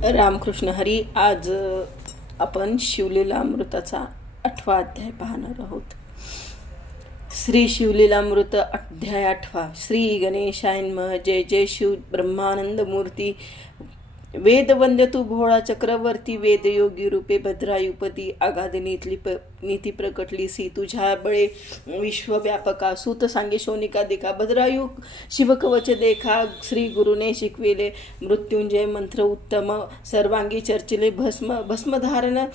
रामकृष्ण हरी. आज आपण शिवलीलामृताचा 8वा अध्याय पाहणार आहोत. श्री शिवलीलामृत अध्याय 8. श्री गणेशाय नमः. जय जय शिव ब्रह्मानंद मूर्ती. वेदवंद्य तू भोळा चक्रवर्ती, वेदयोगी रूपे भद्रायुपती, आगाध नीती प्रकटली सी तुझ्या बळे विश्वव्यापका. सूत सांगे शोनिका देखा, भद्रायु शिवकवच देखा. श्री गुरुने शिकविले मृत्युंजय मंत्र उत्तम, सर्वांगी चर्चिले भस्मधारण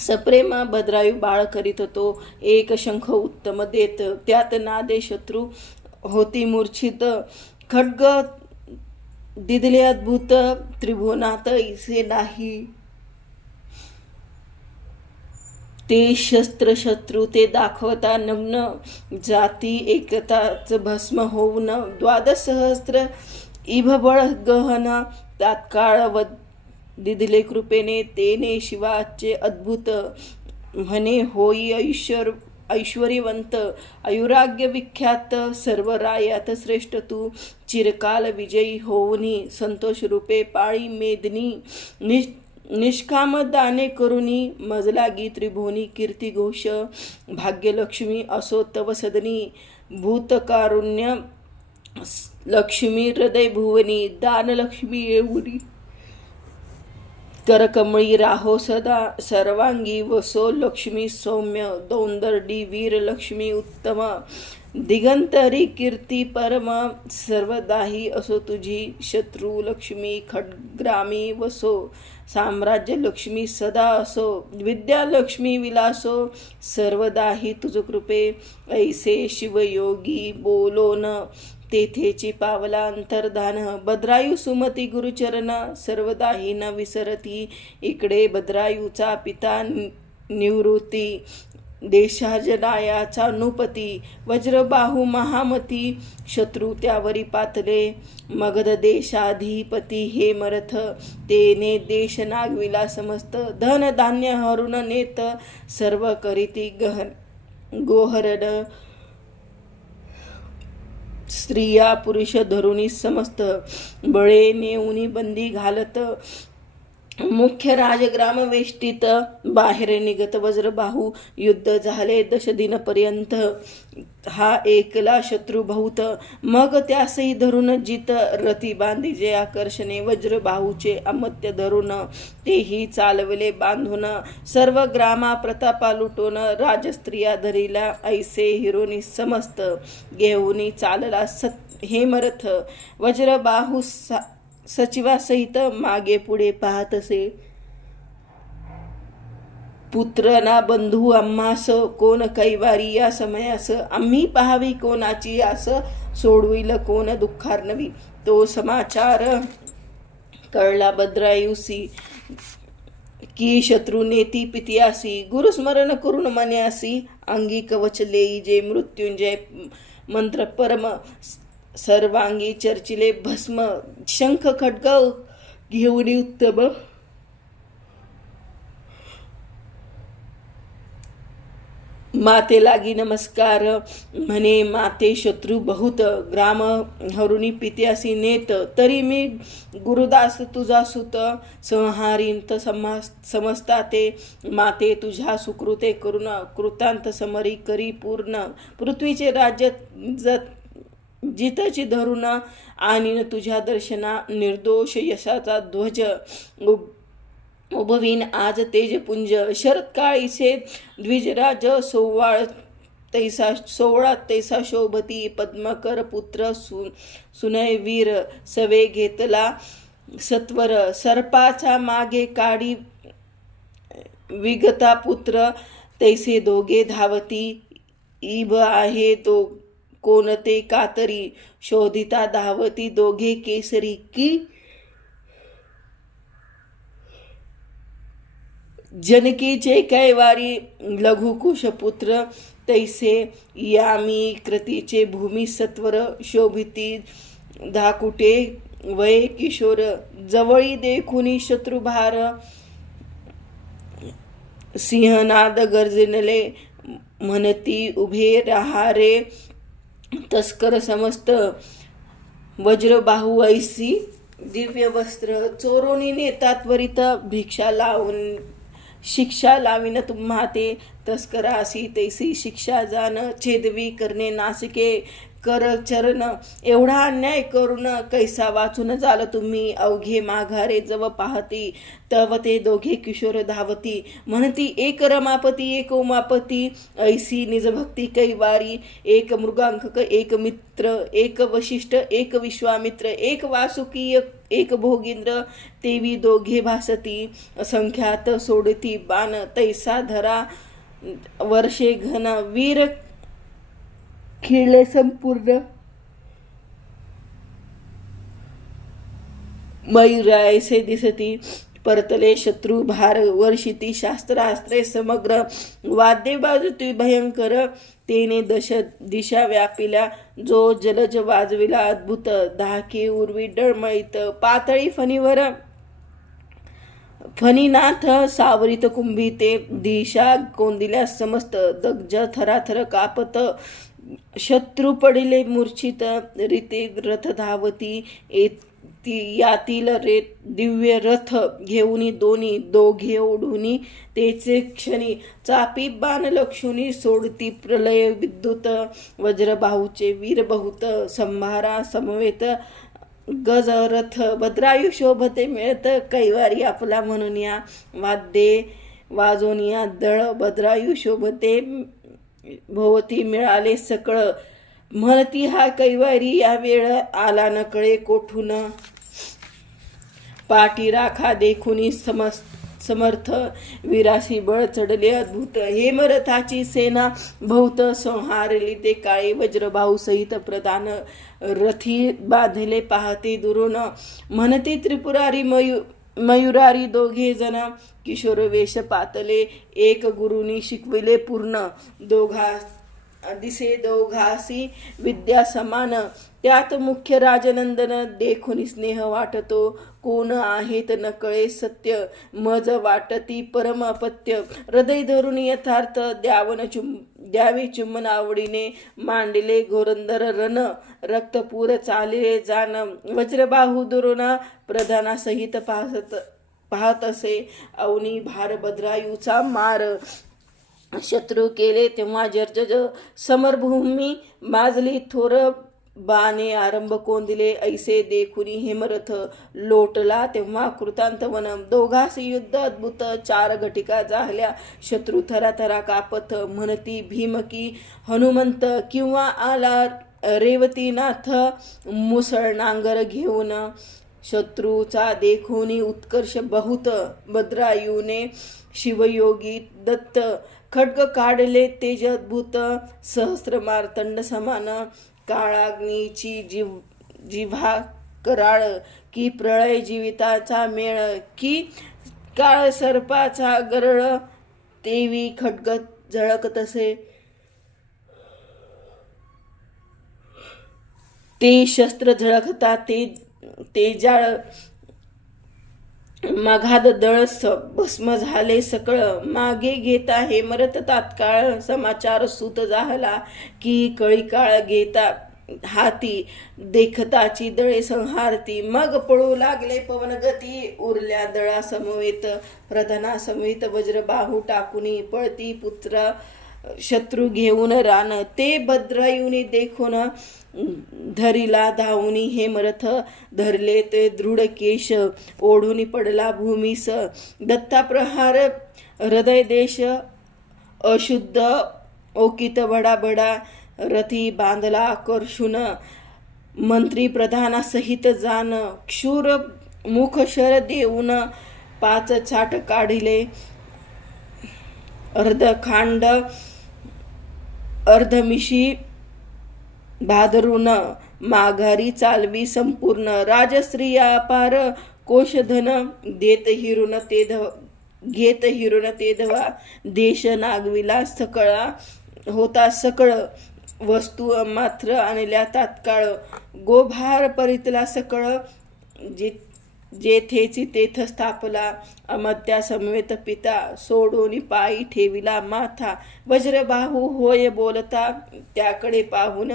सप्रेम. भद्रायू बाळ करीत तो एक शंख उत्तम देत, त्यात नादे शत्रू होती मूर्छित. खड्ग दिदले अद्भुत, त्रिभुवनात ऐसे नाही. ते शस्त्र ते दाखवता नग्न जाती, एकताच भस्म होऊन 12,000 इभबळ गहना. तात्काळ दिदले कृपेने तेने शिवाचे अद्भुत म्हणे होई ऐश्वर्यवंत, आयुराग्य विख्यात. सर्व रायात श्रेष्ठ तू चिरकाल विजयी होऊनी, संतोष रूपे पाळी मेदनी. निष्काम दाने करुनी, मजलागी त्रिभुवनी कीर्ती घोष. भाग्यलक्ष्मी असो तव सदनी, भूतकारुण्य लक्ष्मी हृदय भुवनी. दानलक्ष्मी येऊनी, करकमळी राहो सदा. सर्वांगी वसो लक्ष्मी सौम्य, दौंदर्डी वीर लक्ष्मी उत्तम. दिगंतरी कीर्ती परम, सर्वदाही असो तुझी. शत्रू लक्ष्मी खड्ग्रामी वसो, साम्राज्य लक्ष्मी सदा असो. विद्या लक्ष्मी विलासो, सर्वदाही तुझ कृपे. ऐसे शिवयोगी बोलोन, तेथेची पावला अंतर्धान. भद्रायू सुमती गुरुचरण, सर्वदाही न विसरती. इकडे भद्रायूचा पिता निवृत्ती, देशाजनायाचा नृपती. वज्रबाहू महामती, शत्रू त्यावरी पातले. मगध देशाधिपती हे मरथ, तेने देश नागविला समस्त. धन धान्य हरुण नेत, सर्व करीती गोहरण. स्त्रिया पुरुष धरुणी समस्त, बळे नेऊनी बंदी घालत. मुख्य राजग्राम वेष्टीत, बाहेर निघत वज्रबाहू. युद्ध झाले 10 दिनपर्यंत, हा एकला शत्रू बहुत. मग त्यासही धरून जित, रती बांधी जे आकर्षणे. वज्रबाहूचे अमत्य धरून, तेही चालवले बांधून. सर्व ग्रामा प्रतापा लुटून, राजस्त्रिया धरिला ऐसे हिरोनी समस्त. घेऊनी चालला हेमरथ, वज्रबाहू सचिवासहित मागे पुढे पाहतसे. पुत्र ना बंधू आम्हास, कोण कैवारी या समयास. आम्ही पाहावी कोणाची आस, सोडविल कोण दुःखार्णवी. तो समाचार कळला भद्रायुसी, की शत्रू नेती पितियासी. गुरुस्मरण करून मन्यासी, अंगी कवच लेई जे मृत्युंजय मंत्र परम. सर्वांगी चर्चिले भस्म, शंख खड्ग घेऊन उत्तम. माते लागी नमस्कार म्हणे, माते शत्रू बहुत. ग्राम हरुणी पित्यासी नेत, तरी मी गुरुदास तुझा सुत. संहारीन समजता ते, माते तुझ्या सुकृते करुण. कृतांत समरी करी पूर्ण, पृथ्वीचे राज्य जितची धरुण. आणि तुझ्या दर्शना निर्दोष यशाचा ध्वज. उभवीन आज तेजपुंज, शरत्काळीचे द्विजराज. 16 तैसा शोभती, पद्मकर पुत्र सुनय वीर. सवे घेतला सत्वर, सर्पाचा मागे काढी विगता पुत्र. तैसे दोघे धावती, इब आहे तो कोणते कातरी. शोधिता धावती दोघे केसरी, की जनकीचे कैवारी लघुकुश पुत्र. तैसे यामी कृतीचे भूमी सत्वर. शोभिती धाकुटे वय किशोर, जवळी देखुनी शत्रुभार. सिंहनाद गर्जनले, म्हणती उभे रहारे. तस्कर समस्त वज्रबाहू ऐसी दिव्य वस्त्र चोरोनी नेता त्वरित भिक्षा लावून शिक्षा लाविन तुम्हा ते तस्करासी तैसी शिक्षा जान छेदवी करणे नासिके कर चरण एवढा अन्याय करून कैसा वाचून झालं तुम्ही अवघे माघारे जव पाहती तव ते दोघे किशोर धावती म्हणती एक रमापती एक उमापती ऐसी निजभक्ती कैवारी एक मृगांक एक मित्र एक वशिष्ठ एक विश्वामित्र एक वासुकी एक भोगींद्र तेवी दोघे भासती असंख्यात सोडती बाण तैसा धरा वर्षे घन वीर खिळले संपूर्ण मयुरायसे दिसती परतले शत्रू भार वर्षिती शास्त्रास्त्रे समग्र वाद्य बाजूती भयंकर तेने दिशा व्यापिल्या जो जलज वाजविला अद्भुत धाके उर्वी डळमळीत पातळी फणीवर फणीनाथ सावरित कुंभिते दिशा कोंदिल्या समस्त दग्ज थराथर कापत शत्रू पडिले मूर्छित रीते रथ धावती यातील रे दिव्य रथ घेऊनी दोघे ओढुनी तेचे क्षणी चापी बाण लक्षुनी सोडती प्रलय विद्युत वज्रबाहूचे वीर बहुत संभारा समवेत गज रथ भद्रायु शोभते मिळत कैवारी आपला म्हणून या वाद्ये वाजोनिया दळ भद्रायु शोभते भोवती मिळाले सकळ म्हणती हा कैवारी या वेळ आला न कळे कोठून पाठी राखा देखुनी समर्थ वीरासी बळ चढले अद्भुत हेमरथाची सेना बहुत संहारली ते काळे वज्रबाहू सहित प्रधान रथी बांधले पाहते दुरून म्हणते त्रिपुरारी मयुरारी दोघे जण किशोर वेश पातले एक गुरुनी शिकविले पूर्ण दोघासी विद्या समान त्यात मुख्य राजनंदन देखून स्नेह वाटतो कोण आहेत न कळे सत्य मज वाटती परम अपत्य हृदय धरून यथार्थ द्यावे चुंबन आवडीने मांडले घोरंदर रण रक्तपूर चालले जाण वज्रबाहू दुरून प्रधानासहित पाहत असे अवनी भार भद्रायूचा मार शत्रू केले तेव्हा जर्जज समरभूमी माजली थोर बाणे आरंभ कोंदिले ऐसे देखुनी हेमरथ लोटला तेव्हा कृतांतवन दोघासी युद्ध अद्भुत चार घटिका जाहल्या शत्रू थराथरा कापत म्हणती भीमकी हनुमंत किंवा आला रेवतीनाथ मुसळ नांगर घेऊन शत्रूचा देखोनी उत्कर्ष बहुत भद्रायूने शिवयोगी दत्त खड्ग काढले तेज अद्भुत सहस्र मार्तंड समान काळाग्नीची जिव्हा कराळ की प्रळय जीविताचा मेळ की काळ सर्पाचा गरळ तेवी खड्ग झळकतसे ते शस्त्र झळकता ते जाळ माघाद दळस भस्म झाले सकळ मागे घेता हेमरथ तात्काळ समाचार सूत जाहला की कळी काळ घेता हाती देखताची दळे संहारती मग पळू लागले पवनगती उरल्या दळा समवेत प्रधाना समेत वज्रबाहू टाकुनी पळती पुत्र शत्रू घेऊन रान ते भद्रायुनी देखून धरिला धावुनी हेमरथ धरले ते दृढ केश ओढून पडला भूमीस दत्ता प्रहार हृदय देश अशुद्ध ओकित बडा रथी बांधला कर्षुन मंत्री प्रधाना सहित जान क्षूर मुख शर देऊन पाच छाट काढिले अर्धखांड अर्धमिशी भादरून माघारी चालवी संपूर्ण राजस्त्रिया पार कोशधन घेत हिरून ते धवा देश नागविला सकळा होता सकळ वस्तू मात्र आणल्या तात्काळ गोभार परितला सकळ जेथेची तेथ स्थापला अमत्या समवेत पिता सोडोनी पायी ठेविला माथा वज्रबाहू होय बोलता त्याकडे पाहून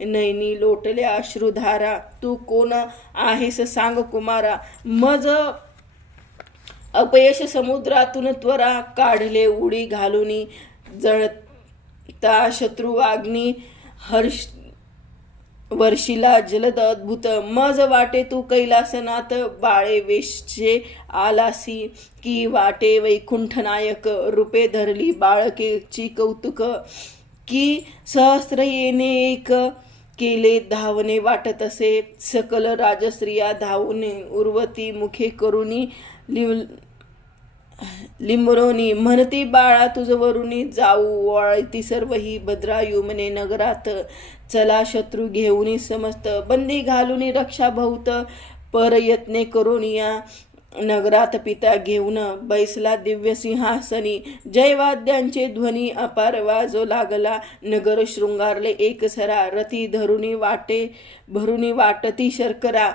नैनी लोटल्या अश्रुधारा तू कोण आहेस सांग कुमारा मज अपयश समुद्रातून त्वरा काढले उडी घालूनी जळता शत्रू अग्नी हर्ष वर्षीला जलद अद्भुत मज वाटे तू कैलासनाथ बाळे वेशे आलासी की वाटे वैकुंठ नायक रूपे धरली बाळकेची कौतुक की सहस्र येणे एक केले धावणे वाटत असे सकल राजस्त्रिया धावणे उर्वती मुखे करुणी लिंबरोनी म्हणती बाळा तुझवरुनी जाऊ वळती सर्व ही भद्रायू म्हणे नगरात चला शत्रू घेऊनी समस्त बंदी घालूनी रक्षा बहुत परयत्ने करुनिया नगरात पिता घेऊन बैसला दिव्य सिंहासनी जयवाद्यांचे ध्वनी अपार वाजो लागला नगर शृंगारले एकसरा रती धरुनी वाटे भरुनी वाटती शर्करा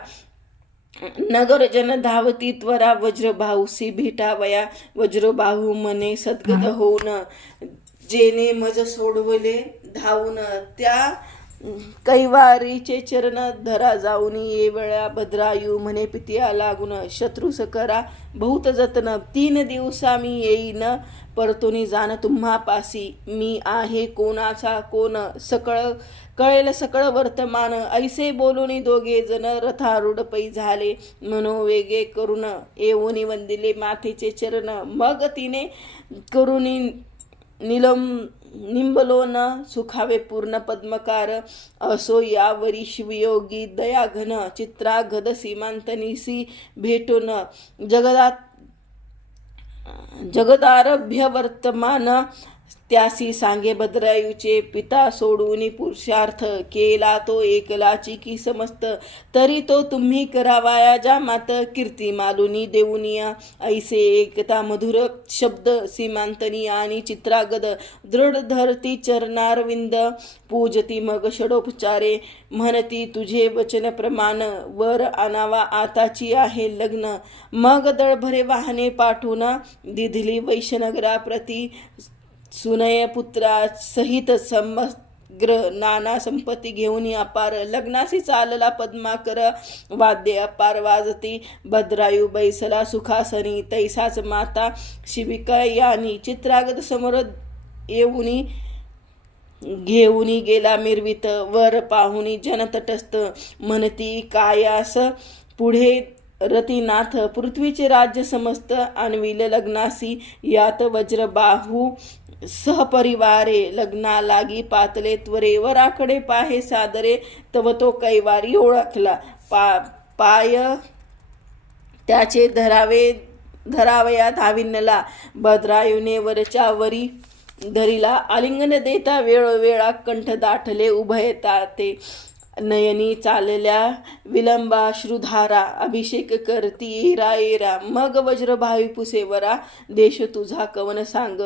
नगर जन धावती त्वरा वज्रबाहूसी भेटावया वज्रबाहू मने सद्गत होऊन जेने मज सोडवले धावून त्या कैवारीचे चरण धरा जाऊन ये वेळा भद्रायू म्हणे पित्या लागून शत्रू सकरा बहुत जतन 3 दिवसा मी येईन परतोनी जाण तुम्हा पासी मी आहे कोणाचा कोण सकळ कळेल सकळ वर्तमान ऐसे बोलूनी दोघे जण रथारूढ पै झाले मनोवेगे करून येऊनी वंदिले मातेचे चरण मग तिने करुणी निंबलोन सुखावे पूर्ण पद्मकार असो यावरी शिवयोगी दयाघन चित्रागद सीमांतनिसी भेटून जगदारभ्य वर्तमान त्यासी सांगे भद्रायूचे पिता सोडून पुरुषार्थ केला तो एकलाची की समस्त तरी तो तुम्ही करावाया जा मात कीर्ती मालुनी देऊनिया ऐसे एकता मधुर शब्द सीमांतनी आणि चित्रागद दृढ धरती चरणारविंद पूजती मग षडोपचारे म्हणती तुझे वचन प्रमाण वर आणावा आताची आहे लग्न मग दळभरे वाहने पाठवून दिधली वैश्यनगराप्रती सुनय पुत्रा सहित समग्र नाना संपत्ती घेऊन अपार लग्नासी चालला पद्माकर वाद्य अपार वाजती भद्रायू बैसला सुखासनी तैसाच माता शिविका यानी चित्रागत समोर येऊनी घेऊनी गेला मिरवित वर पाहुनी जनतटस्थ म्हणती कायास पुढे रतीनाथ पृथ्वीचे राज्य समस्त आणविल लग्नासी यात वज्रबाहू सहपरिवारे लग्ना लागी पातले त्वरे वराकडे पाहे सादरे तव तो कैवारी ओळखला पाय त्याचे धरावया धाविनला भद्रायूने वरच्या वरी धरीला आलिंगन देता वेळोवेळा कंठ दाटले उभयता ते नयनी चालल्या विलंबाश्रुधारा अभिषेक करती एरा एरा मग वज्रभावी पुसेवरा देश तुझा कवन सांग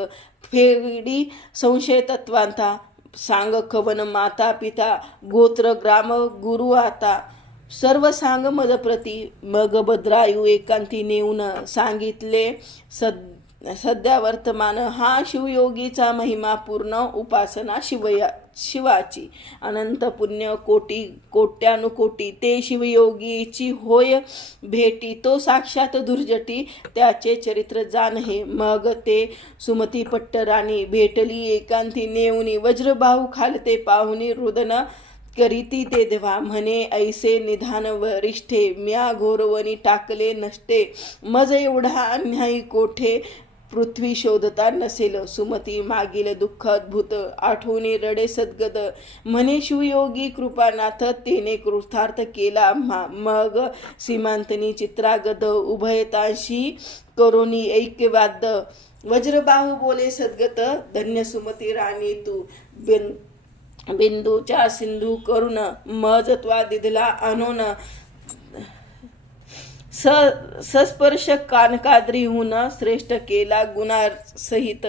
फेडी संशय तत्वांता सांग कवन माता पिता गोत्र ग्राम गुरु आता सर्व सांग मदप्रती मग भद्रायू एकांती नेऊन सांगितले सध्या वर्तमान हा शिवयोगीचा महिमा पूर्ण उपासना शिवाची अनंत पुण्य कोट्यानुकोटी ते शिवयोगीची होय भेटी तो साक्षात दुर्जटी त्याचे चरित्र जाणहे मग ते सुमती पट्टराणी भेटली एकांती नेऊनी वज्रबाहू खालते पाहुनी रुदन करीती ते देवा म्हणे ऐसे निधान वरिष्ठे म्या घोरवणी टाकले नष्टे मज एवढा अन्यायी कोठे पृथ्वी शोधता नसेल सुमती मागील दुःख अद्भुत आठवणी रडे सद्गद म्हणे शिवयोगी कृपानाथ तेने कृतार्थ केला मग सीमांतनी चित्रागद उभयतांशी करोनी ऐक्यवाद वज्रबाहू बोले सद्गत धन्य सुमती राणी तू बिंदूच्या सिंधू करून मज त्वा दिधला आणून सस्पर्श कानकाद्रीहून श्रेष्ठ केला गुणासहित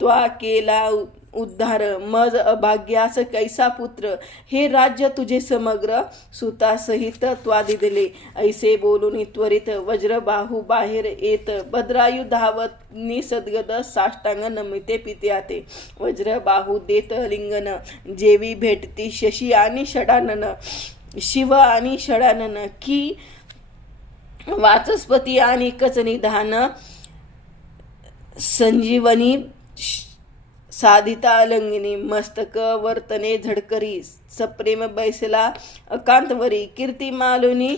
त्वा केला उद्धार मज अभाग्यास कैसा पुत्र, हे राज्य तुझे समग्र सुतासहित त्वादी दिले. ऐसे बोलून त्वरित वज्रबाहू बाहेर येत भद्रायू धावत निसद्गद साष्टांग नमिते पित्याते. वज्रबाहू देत लिंगन जेवी भेटती शशी आणि षडानन, शिव आणि षडानन की वाचस्पती आणि कच निधान, संजीवनी साधिता अलंगिनी, मस्तक वर्तने झडकरी, सप्रेम बैसला अकांतवरी, कीर्ती मालुनी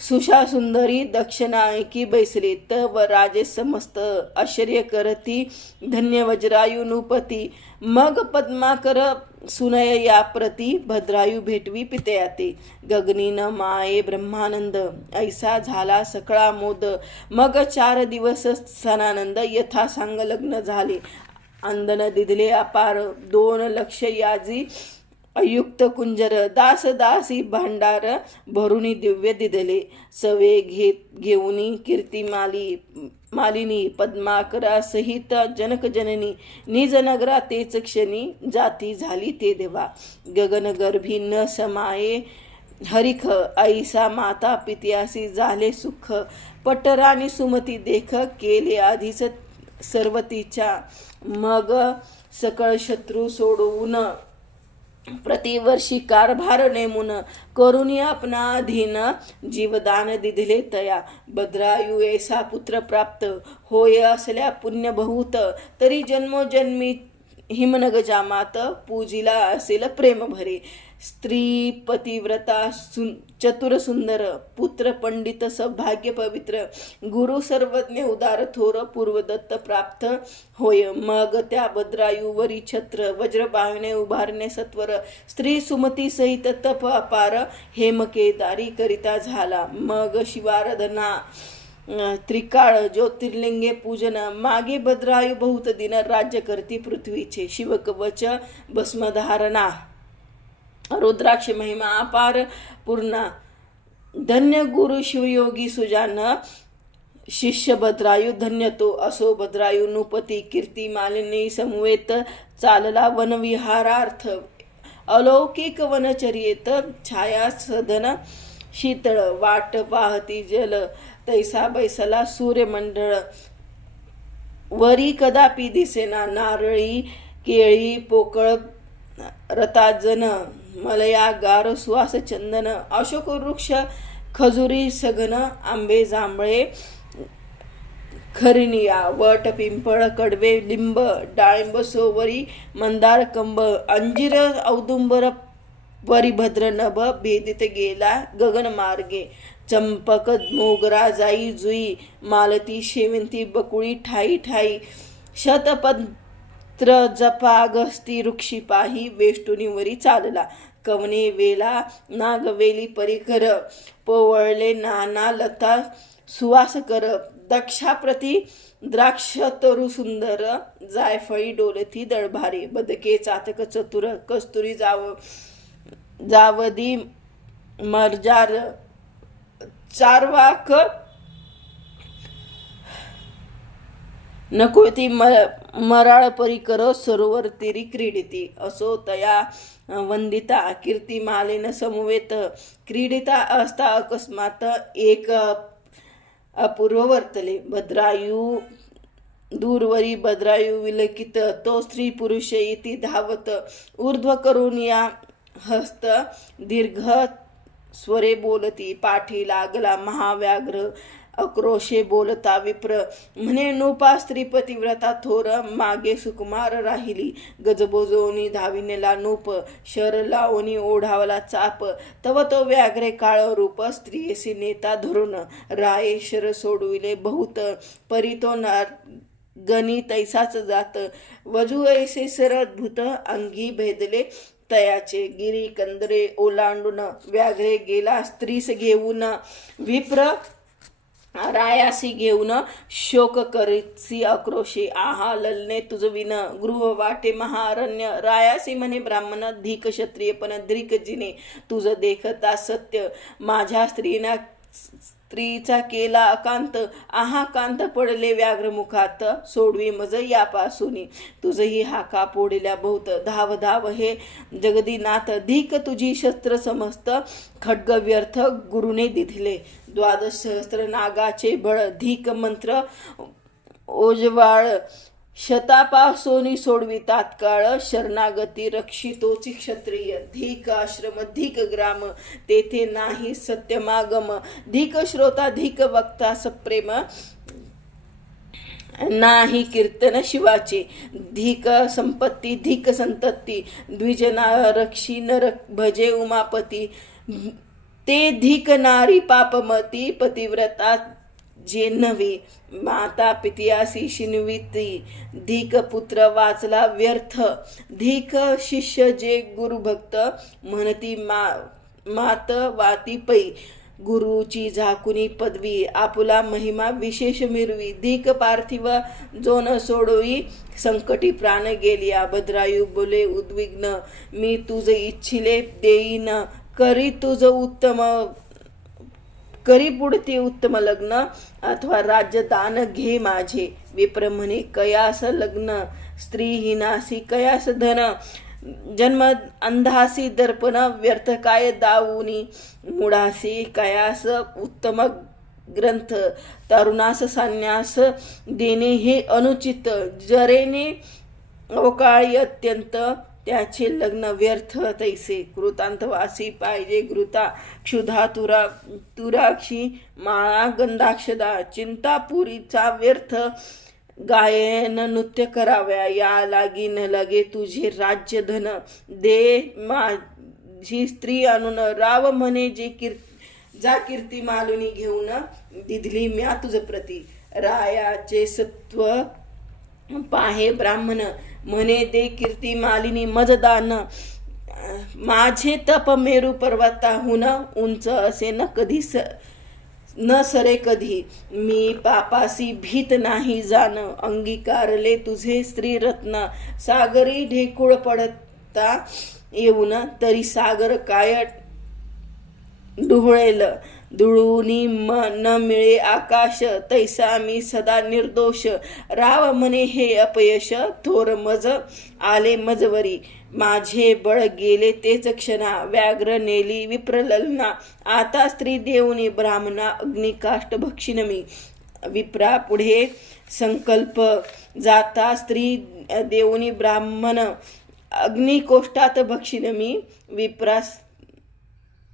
सुषा सुंदरी, दक्षिणायकी बैसली, तव राजे समस्त आश्चर्य करती, धन्य वज्रायू नृपती, मग पद्माकर सुनय या प्रती, भद्रायू भेटवी पितयाते. गगनी न माये ब्रह्मानंद, ऐसा झाला सकळा मोद, मग 4 दिवस सणानंद, यथा सांग लग्न झाले. अंदन दिदले अपार 2 लक्ष याजी, अयुक्त कुंजर दास दासी भांडार, भरुनी दिव्य दिदले. सवे घेऊनी कीर्ती मालिनी, पद्माकरा सहित जनक जननी, निज नगरा तेच क्षणी, जाती झाली ते देवा. गगनगर्भी न समाये हरिख, ऐसा माता पित्यासी झाले सुख, पटराणी सुमती देख, केले आधीच सर्व तिच्या, मग सकळ शत्रू सोडवून, प्रतिवर्षी कारभार नेमून, करुणी आपणा अधीन, जीवदान दिधले तया. भद्रायू ऐसा पुत्र प्राप्त, होय असल्या पुण्य बहुत, तरी जन्मोजन्मी हिमनग जामात, पूजिला असेल प्रेम भरे. स्त्री पतिव्रता चतुर सुंदर, पुत्र पंडित सौभाग्य पवित्र, गुरु सर्वज्ञ उदार थोर, पूर्वदत्त प्राप्त होय. मग त्या भद्रायूवरी छत्र, वज्रबाहणे उभारणे सत्वर, स्त्री सुमती सहित तप अपार, हेमकेदारी करिता झाला. मग शिवाराधना त्रिकाळ ज्योतिर्लिंगे पूजन, मागे भद्रायू बहुत दिन, राज्य करती पृथ्वीचे. शिवकवच भस्मधारणा, रुद्राक्ष महिमा अपार पूर्णा, धन्य गुरु शिवयोगी सुजान, शिष्य भद्रायू धन्य तो. असो भद्रायू नृपती, कीर्ती मालिनी समवेत, चालला वनविहारार्थ, अलौकिक वनचर्येत, छाया सदन शीतळ, वाट पाहती जल, तैसा बैसला सूर्यमंडळ, वरी कदापि दिसेना, नारळी केळी पोकळ रताजन, मलया गार सुवास चंदन, अशोक वृक्ष खजुरी सघन, आंबे जांभळे खरिनिया, वट पिंपळ कडवे लिंब, डाळिंब सोवरी मंदार कंब, अंजीर औदुंबर परिभद्र नभ, भेदित गेला गगन मार्गे, चंपक मोगरा जाई जुई, मालती शेवंती बकुळी ठाई ठाई, शतपत्र जपागस्ती वृक्षी पाही, वेष्टुनीवरी चालला. कवने वेला नागवेली परिकर, पोवळले नाना लता सुवास कर, दक्षाप्रती द्राक्ष तरु सुंदर, जायफळी डोलती दळभारे, बदके चातक चतुर, कस्तुरी जावदी मर्जार, चारवाक नकुळती मराळ परिकर, सरोवर तिरी क्रीडिती. असो तया वंदिता, कीर्ती मालिन समवेत, क्रीडिता असता अकस्मात, एक अपूर्व वर्तले. भद्रायू दूरवरी भद्रायू विलकित, तो स्त्री पुरुष इति धावत, ऊर्ध्व करून या हस्त दीर्घ स्वरे बोलती, पाठी लागला महाव्याघ्र, आक्रोशे बोलता विप्र, म्हणे नृपा स्त्री पतिव्रता थोर, मागे सुकुमार राहिली, गजबोजोनी धाविनेला नूप, शर लावणी ओढावला चाप, तव तो व्याघ्रे काळ रूप, स्त्रियसी नेता धरून, राये शर सोडविले बहुत, परी तो गणी तैसाच जात, वजू ऐसे सरद्भुत, अंगी भेदले तयाचे, गिरी कंदरे ओलांडून, व्याघ्रे गेला स्त्रीस घेऊन, विप्र रायासी घेऊन, शोक करीसी आक्रोशे, आहा ललने तुझविन, गृह वाटे महारण्य, रायासी म्हणे ब्राह्मण, धिक क्षत्रिय पण धिक जिने, तुझ देखता सत्य, माझ्या स्त्रीना स्त्रीचा केला अकांत, आहा कांत पडले व्याघ्रमुखात, सोडवी मज यापासूनी, तुझही हाका पोडिल्या बहुत, धाव धाव हे जगदीनाथ, धिक तुझी शस्त्र समस्त, खड्ग व्यर्थ गुरुने दिधिले, द्वादश सहस्त्र नागाचे बळ, धिक मंत्र ओजवाळ, शतापासोनी सोडवी तात्काळ, शरणागती रक्षितोची क्षत्रिय, धिक आश्रम धिक ग्राम, तेथे नाही सत्यमागम, धिक श्रोता धिक वक्ता सप्रेम, नाही कीर्तन शिवाचे, धिक संपत्ती धिक संतती, द्विजना रक्षी नर भजे उमापती, ते धिक नारी पापमती, पतिव्रता जे नव्हे, माता पित्यासी शिनविती, धिक पुत्र वाचला व्यर्थ, धिक शिष्य जे गुरुभक्त, म्हणती मात वाती पै, गुरुची झाकुनी पदवी, आपुला महिमा विशेष मिरवी, धिक पार्थिव जोन सोडवी, संकटी प्राण गेलिया, भद्रायू बोले उद्विग्न, मी तुझ इच्छिले देईन, करी पुढते उत्तम लग्न, अथवा राज्य दान घे माझे, विप्र म्हणे कयास लग्न, स्त्रीहीनासी कयास धन, जन्म अंधासी दर्पण, व्यर्थ काय दावुनी, मुडासी कयास उत्तम ग्रंथ, तरुणास संन्यास देणे हे अनुचित, जरेने अवकाळी अत्यंत, त्याचे लग्न व्यर्थ तैसे, कृतांतवासी पाहिजे घृता, क्षुधा तुराक्षी माळा गंधाक्षदा, चिंतापुरीचा व्यर्थ, गायन नृत्य कराव्या, या लागी न लगे तुझे राज्य धन, दे माझी स्त्री आणून, राव म्हणे जे जा कीर्ती मालुनी घेऊन, दिधली म्या तुझ प्रती, रायाचे सत्व पाहे ब्राह्मण, म्हणे दे कीर्ती मालिनी मजदान, माझे तप मेरू पर्वताहून उंच असे न कधी न सरे कधी, मी पापासी भीत नाही जाण, अंगीकारले तुझे स्त्रीरत्न, सागरी ढेकुळ पडता येऊन, तरी सागर काय डुहळेल, दुळूनी न मिळे आकाश, तैसा मी सदा निर्दोष, राव म्हणे हे अपयश, थोर मज आले मजवरी, माझे बळ गेले तेच क्षणा, व्याघ्र नेली विप्रललना, आता स्त्री देऊनी ब्राह्मणा, अग्निकाष्ट भक्षिण मी, विप्रा पुढे संकल्प जाता, स्त्री देऊनी ब्राह्मण, अग्निकोष्ठात भक्षिण मी, विप्रास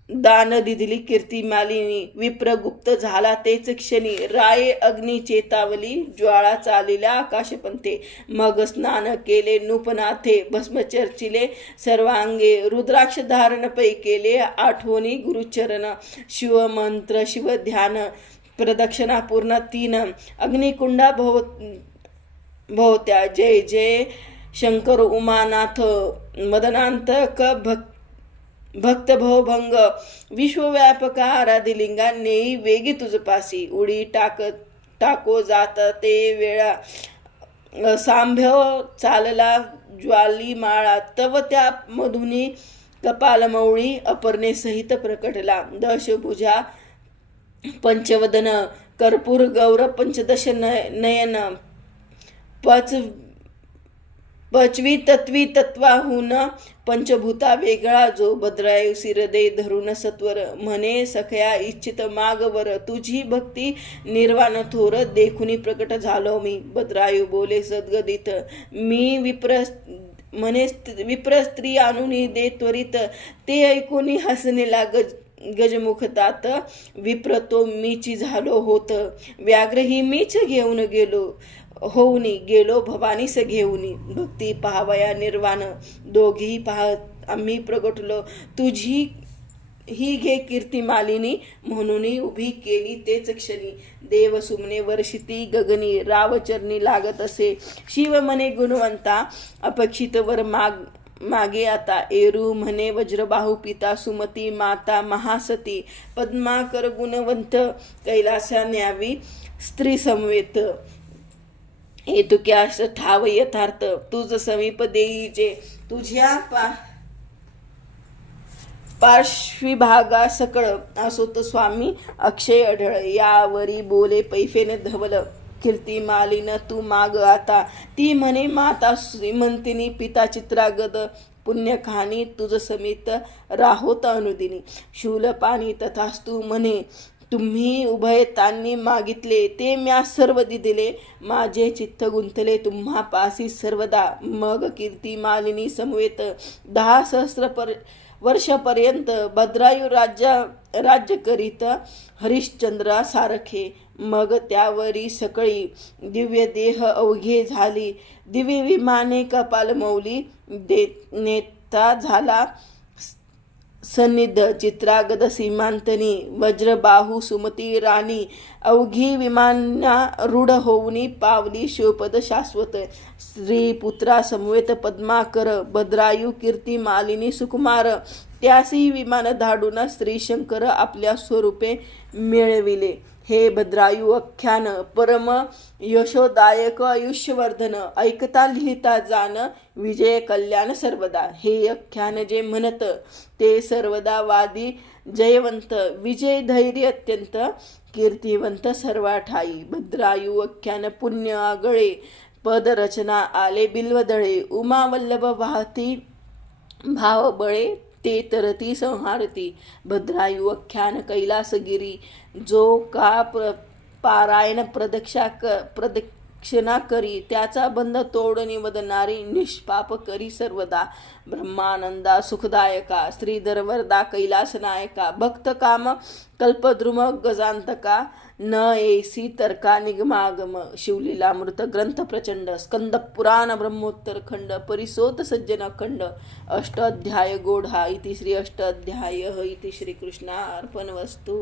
दान दिधली कीर्ती मालिनी, विप्रगुप्त झाला तेच क्षणी, राये अग्नी चेतावली, ज्वाळा चालिल्या आकाशपंथे, मग स्नान केले नूपनाथे, भस्म चर्चिले सर्वांगे, रुद्राक्ष धारण पै केले, आठवणी गुरुचरण, शिवमंत्र शिवध्यान, प्रदक्षिणा पूर्ण 3, अग्निकुंडा भोवत्या, जय जय शंकर उमानाथ, मदनांतक भक्त भवभंग, विश्वव्यापका आराधिलिंगा, नेई वेगी तुझपासी, उडी टाको जात ते वेळा, सांभ्य चालला ज्वाली माळा, तव त्या मधुनी कपालमौळी, अपर्णे सहित प्रकटला, दशभुजा पंचवदन, कर्पूर गौर पंचदश नयन, पचवी तत्वी तत्वाहून पंचभूता वेगळा जो, भद्रायू शिरदे धरून सत्वर, म्हणे सखया इच्छित मागवर, तुझी भक्ती निर्वाण थोर, देखुनी प्रकट झालो मी, भद्रायू बोले सद्गदित, मी विप्र स्त्री आणून दे त्वरित, ते ऐकून हसनेला गजमुखतात, विप्र तो मीची झालो होत, व्याघ्र ही मीच घेऊन होऊनी गेलो भवानीस घेऊनी, भक्ती पाहावया निर्वाण, दोघी पाहत आम्ही प्रगटलो, तुझी ही घे कीर्ती मालिनी, म्हणून उभी केली तेच क्षणी, देव सुमने वर्षिती गगनी, रावचरणी लागत असे, शिव म्हणे गुणवंता, अपेक्षित वर मागे आता, एरू म्हणे वज्रबाहू पिता, सुमती माता महासती, पद्माकर गुणवंत, कैलासा न्यावी स्त्री समवेत, हेतुक्यास ठाव यथार्थ, तुझ समीप देईचे, तुझ्या पार्श्विभागा सकळ असोत स्वामी अक्षय अढळ, यावरी बोले पैफेने धवल, कीर्ती मालिन तू माग आता, ती म्हणे माता श्रीमंतिनी, पिता चित्रागद पुण्यखानी, तुझ समित राहोत अनुदिनी, शूलपाणी तथास्तु म्हणे, तुम्ही उभयतांनी मागितले ते म्या सर्व दिले, माझे चित्त गुंतले तुम्हा पासी सर्वदा, मग कीर्ती मालिनी समवेत 10 सहस्र वर्षपर्यंत भद्रायू राज्य करीत हरिश्चंद्रा सारखे, मग त्यावरी सकळी दिव्य देह अवघे झाली, दिव्य विमाने कपाल मौली, नेता झाला सन्निध, चित्रागद सीमांतनी, वज्रबाहू सुमती राणी, अवघी विमाना रूढ होऊनी, पावली शिवपद शाश्वत, श्रीपुत्रा समवेत पद्माकर, भद्रायू कीर्ती मालिनी सुकुमार, त्यासी विमान धाडून श्रीशंकर आपल्या स्वरूपे मिळविले, हे भद्रायू आख्यान परम यशोदायक आयुष्यवर्धन, ऐकता लिहिता जाण विजय कल्याण सर्वदा, हे आख्यान जे म्हणत ते सर्वदा वादी जयवंत, विजय धैर्य अत्यंत कीर्तिवंत सर्वाठाई, भद्रायू आख्यान पुण्य आगळे, पदरचना आले बिल्वदळे, उमावल्लभ वाहती भाव बळे, ते तरती संहारती, भद्रायू आख्यान कैलासगिरी, जो का पारायण प्रदक्षिणा करी, त्याचा बंध तोडणी वदनारी, निष्पाप करी सर्वदा, ब्रह्मानंदा सुखदायका, श्रीधर वरदा कैलासनायका, भक्त काम कल्पद्रुम गजांतका, न एसी तर्का निगमागम, शिवलीलामृत ग्रंथ प्रचंड, स्कंद पुराण ब्रह्मोत्तर खंड, परिसोत सज्जन खंड, अष्टाध्याय गोढा, इति श्री अष्टाध्याय, इति श्री कृष्णार्पणवस्तु.